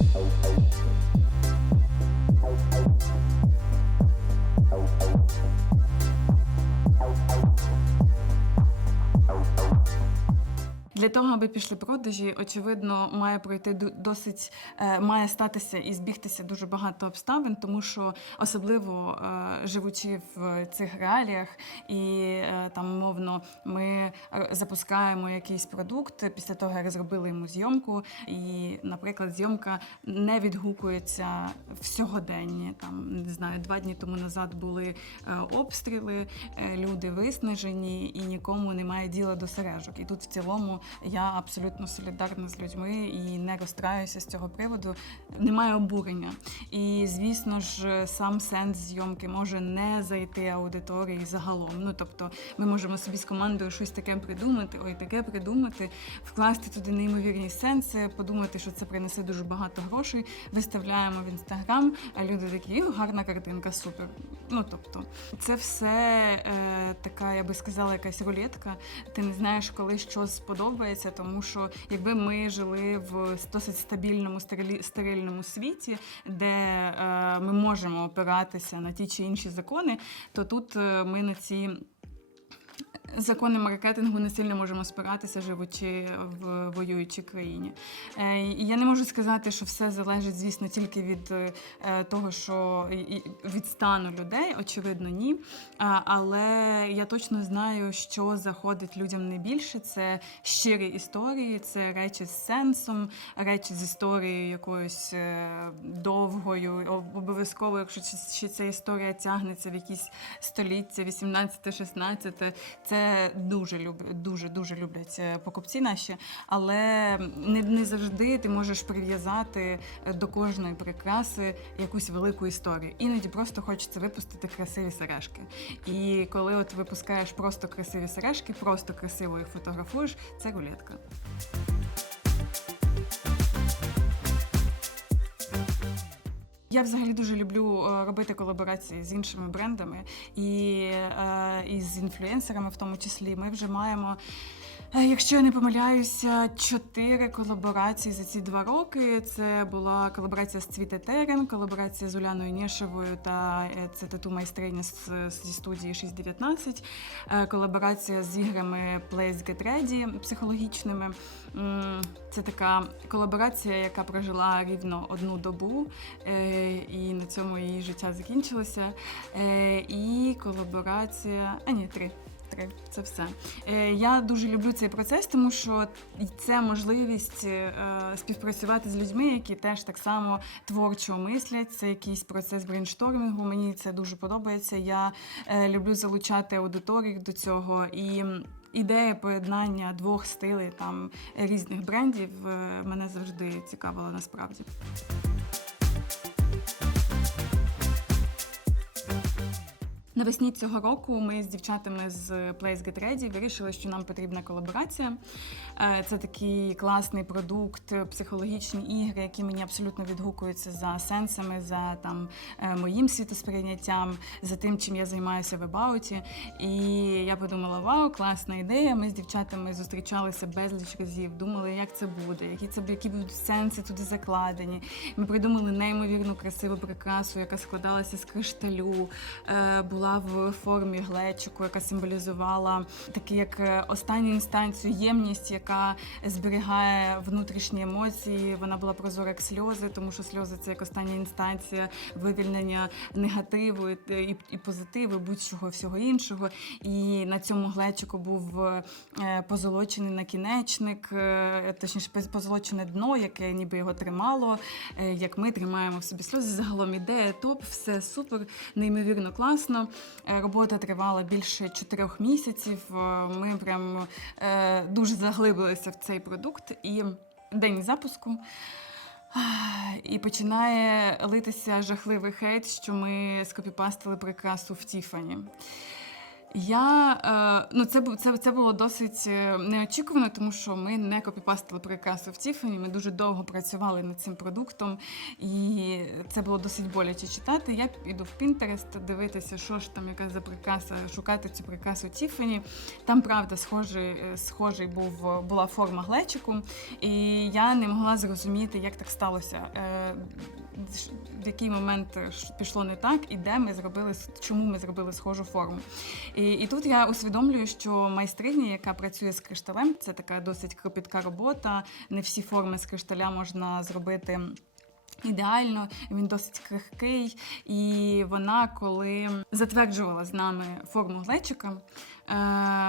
Bye. Для того, аби пішли продажі, очевидно, має пройти досить, е, має статися і збігтися дуже багато обставин, тому що особливо е, живучи в цих реаліях, і е, там мовно ми запускаємо якийсь продукт після того, як зробили йому зйомку, і, наприклад, зйомка не відгукується в сьогоденні. Там не знаю, два дні тому назад були обстріли, люди виснажені і нікому немає діла до сережок. І тут в цілому я абсолютно солідарна з людьми і не розстраюся з цього приводу. Немає обурення. І звісно ж, сам сенс зйомки може не зайти аудиторії загалом. Ну тобто, ми можемо собі з командою щось таке придумати, ой, таке придумати, вкласти туди неймовірні сенси, подумати, що це принесе дуже багато грошей. Виставляємо в інстаграм, а люди такі гарна картинка, супер. Ну тобто, це все е, така, я би сказала, якась рулетка. Ти не знаєш, коли що сподобається, тому що якби ми жили в досить стабільному стерильному світі, де е, ми можемо опиратися на ті чи інші закони, то тут е, ми на ці. Закони маркетингу не сильно можемо спиратися, живучи в воюючій країні. Е, я не можу сказати, що все залежить, звісно, тільки від е, того, що від стану людей, очевидно, ні. Але я точно знаю, що заходить людям найбільше. Це щирі історії, це речі з сенсом, речі з історією якоюсь е, довгою. Обов'язково, якщо чи- ця історія тягнеться в якісь століття, 18-16, це дуже люб, дуже дуже люблять е, покупці наші, але не, не завжди ти можеш прив'язати е, до кожної прикраси якусь велику історію. Іноді просто хочеться випустити красиві сережки. І коли от випускаєш просто красиві сережки, просто красиво їх фотографуєш, це рулетка. Я взагалі дуже люблю е, робити колаборації з іншими брендами і, е, і з інфлюенсерами, в тому числі. Ми вже маємо. Е, Якщо я не помиляюся, чотири колаборації за ці два роки. Це була колаборація з Цвіте Терен, колаборація з Уляною Нєшевою та е, це тату майстриня зі студії 619, е, колаборація з іграми Place Get Ready психологічними. Це така колаборація, яка прожила рівно одну добу, і на цьому її життя закінчилося. І колаборація. А ні, три. Три, це все. Е, Я дуже люблю цей процес, тому що це можливість е, співпрацювати з людьми, які теж так само творчо мислять. Це якийсь процес брейнштормінгу. Мені це дуже подобається. Я е, люблю залучати аудиторію до цього і. Ідея поєднання двох стилей там різних брендів мене завжди цікавила насправді. Навесні цього року ми з дівчатами з Place Get Ready вирішили, що нам потрібна колаборація. Е, Це такий класний продукт, психологічні ігри, які мені абсолютно відгукуються за сенсами, за там е, моїм світосприйняттям, за тим, чим я займаюся в About. І я подумала: вау, класна ідея. Ми з дівчатами зустрічалися безліч разів, думали, як це буде, які це які будуть сенси туди закладені. Ми придумали неймовірну красиву прикрасу, яка складалася з кришталю, е, була в формі глечику, яка символізувала таку як е, останню інстанцію, ємність, яка зберігає внутрішні емоції. Вона була прозора як сльози, тому що сльози це як остання інстанція вивільнення негативу і, і, позитиву, будь-чого всього іншого. І на цьому глечику був е, позолочений накінечник, е, точніше позолочене дно, яке ніби його тримало, як ми тримаємо в собі сльози. Загалом ідея топ, все супер, неймовірно класно. Е, Робота тривала більше чотирьох місяців. Е, Ми прям е, дуже заглибилися в цей продукт. І день запуску. І починає литися жахливий хейт, що ми скопіпастили прикрасу в Тіфані. Я е, ну це це, це було досить е, неочікувано, тому що ми не копіпастили прикрасу в Тіфані. Ми дуже довго працювали над цим продуктом, і це було досить боляче читати. Я піду в Pinterest дивитися, що ж там яка за прикраса, шукати цю прикрасу Тіфані. Там правда схожий, е, схожий був була форма глечику, і я не могла зрозуміти, як так сталося. В який момент е, пішло не так, і де ми зробили чому ми зробили схожу форму. І, і тут я усвідомлюю, що майстриня, яка працює з кришталем, це така досить кропітка робота. Не всі форми з кришталя можна зробити. Ідеально, він досить крихкий, і вона, коли затверджувала з нами форму глечика, е,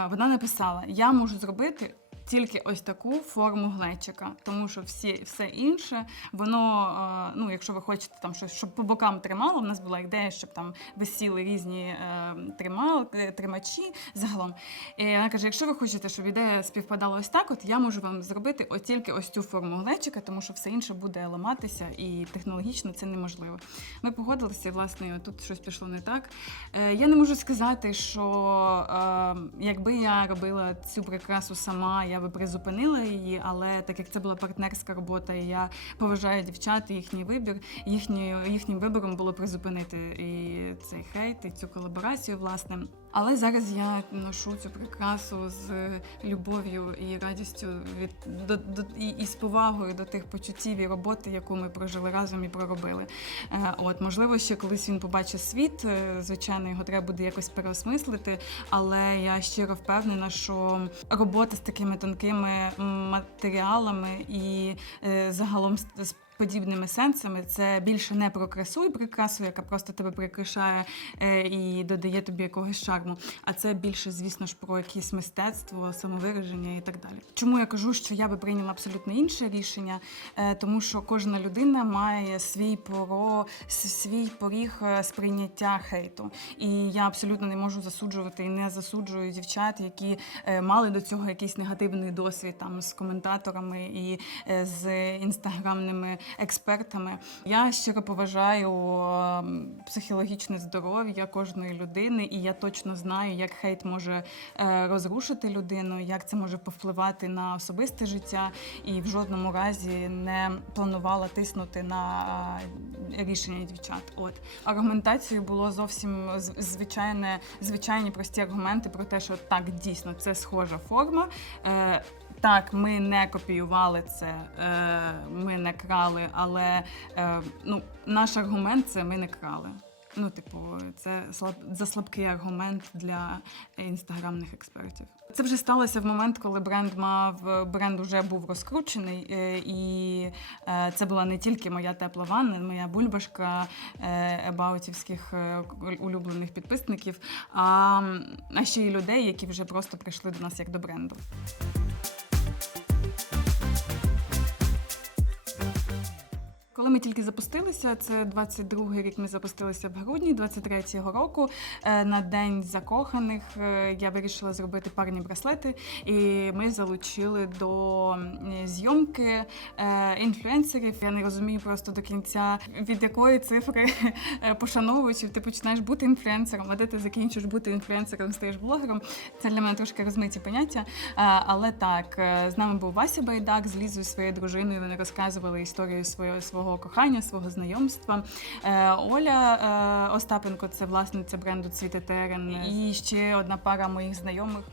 вона написала: Я можу зробити тільки ось таку форму глечика, тому що всі, все інше, воно, е, ну, якщо ви хочете там щось, щоб по бокам тримало, в нас була ідея, щоб там висіли різні е, тримал, е, тримачі загалом. І вона каже: якщо ви хочете, щоб ідея співпадала ось так, от я можу вам зробити от тільки ось цю форму глечика, тому що все інше буде ламатися, і технологічно це неможливо. Ми погодилися, власне, тут щось пішло не так. Я не можу сказати, що якби я робила цю прикрасу сама, я би призупинила її, але так як це була партнерська робота, і я поважаю дівчат, їхній вибір, їхньою, їхнім вибором було призупинити і цей хейт, і цю колаборацію, власне. Але зараз я ношу цю прикрасу з любов'ю і радістю від до, до і, і з повагою до тих почуттів і роботи, яку ми прожили разом і проробили. Е, от можливо, ще колись він побачить світ. е, Звичайно, його треба буде якось переосмислити. Але я щиро впевнена, що робота з такими тонкими матеріалами і е, загалом з, з подібними сенсами це більше не про красу і прикрасу, яка просто тебе прикрашає е, і додає тобі якогось шарму. А це більше, звісно ж, про якесь мистецтво, самовираження і так далі. Чому я кажу, що я би прийняла абсолютно інше рішення? Е, тому що кожна людина має свій поро, свій поріг е, сприйняття хейту. І я абсолютно не можу засуджувати і не засуджую дівчат, які мали до цього якийсь негативний досвід там з коментаторами і з інстаграмними експертами. Я щиро поважаю е, психологічне здоров'я кожної людини, і я точно знаю, як хейт може е, розрушити людину, як це може повпливати на особисте життя, і в жодному разі не планувала тиснути на е, рішення дівчат. От аргументацією було зовсім звичайне, звичайні прості аргументи про те, що так дійсно це схожа форма. Так, ми не копіювали це, е, ми не крали, але е, ну, наш аргумент це ми не крали. Ну, типу, це слаб, заслабкий аргумент для інстаграмних експертів. Це вже сталося в момент, коли бренд мав бренд вже був розкручений, е, і це була не тільки моя тепла ванна, моя бульбашка ебаутівських е, улюблених підписників, а ще й людей, які вже просто прийшли до нас як до бренду. Коли ми тільки запустилися, це 22-й рік. Ми запустилися в грудні 23-го року. е, На день закоханих е, я вирішила зробити парні браслети, і ми залучили до зйомки е, інфлюенсерів. Я не розумію просто до кінця від якої цифри пошановувачів ти починаєш бути інфлюенсером, а де ти закінчиш бути інфлюенсером, стаєш блогером. Це для мене трошки розмиті поняття. Але так, з нами був Вася Байдак з Лізою своєю дружиною. Вони розказували історію свого свого свого кохання, свого знайомства. Е, Оля е, Остапенко це власниця бренду Цвіти Терен і ще одна пара моїх знайомих.